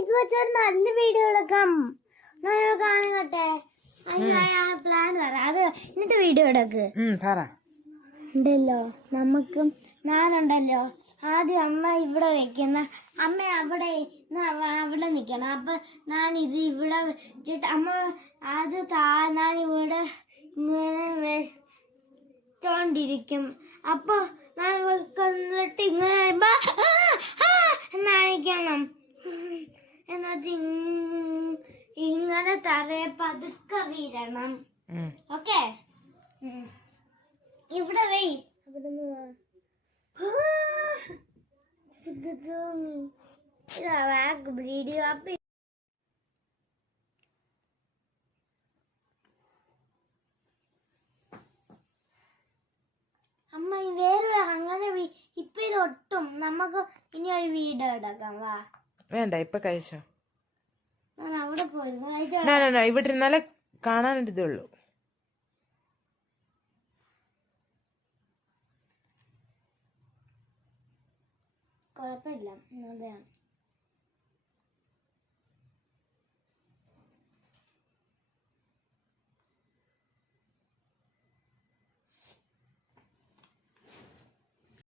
ഇത് വെച്ചൊരു നല്ല വീഡിയോ എടുക്കാം. കാണട്ടെ. പ്ലാൻ പറ. അത് എന്നിട്ട് വീഡിയോ എടുക്ക്. ഉണ്ടല്ലോ നമുക്കും ഞാനുണ്ടല്ലോ. ആദ്യം അമ്മ ഇവിടെ വെക്കുന്ന അമ്മ അവിടെ നിക്കണം. അപ്പൊ ഞാൻ ഇത് ഇവിടെ വെച്ചിട്ട് അമ്മ അത് ഞാൻ ഇവിടെ ഇങ്ങനെ വെച്ചോണ്ടിരിക്കും. അപ്പൊ ഞാൻ വെന്നിട്ട് ഇങ്ങനെ എന്നായിരിക്കണം. എന്നിട്ട് ഇങ്ങനെ തറയെ പതുക്കെ വീഴണം. ഓക്കെ, ഇവിടെ വേ വീഡിയോ. അപ്പൊ അമ്മ വേറെ അങ്ങനെ ഇപ്പൊ ഇത് ഒട്ടും നമുക്ക് ഇനി ഒരു വീഡിയോ എടുക്കാം. വാ, വേണ്ട ഇപ്പൊ കഴിച്ചോ. ഞാൻ അവിടെ പോയിരുന്നു. ഇവിടെ ഇരുന്നാലേ കാണാനിതേ ഉള്ളൂ. കുഴപ്പമില്ല.